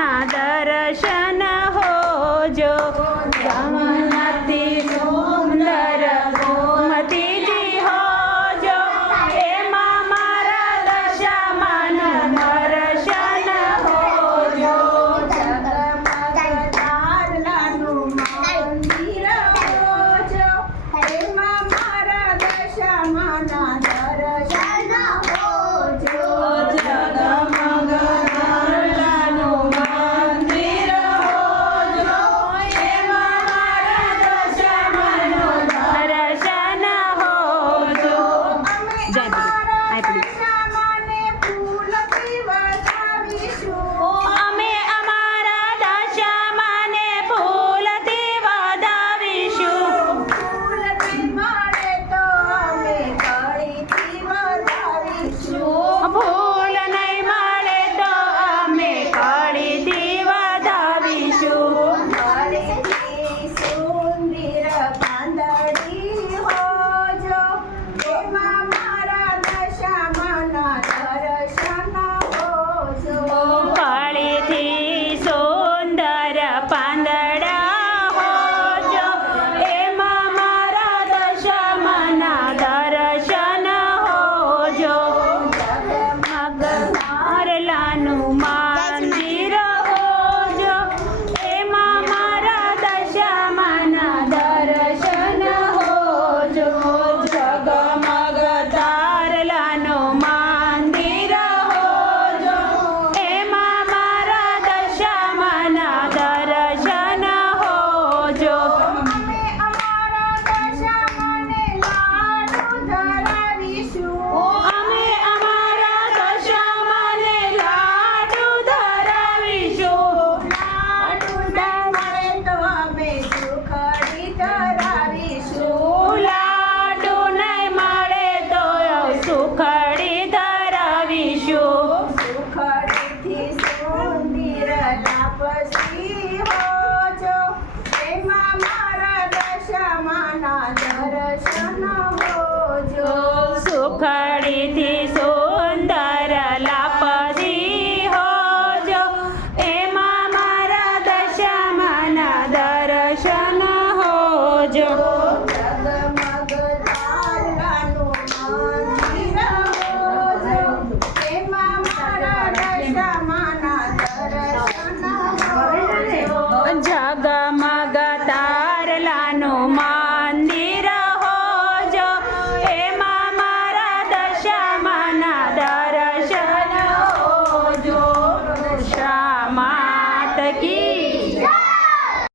nada. સુખડીથી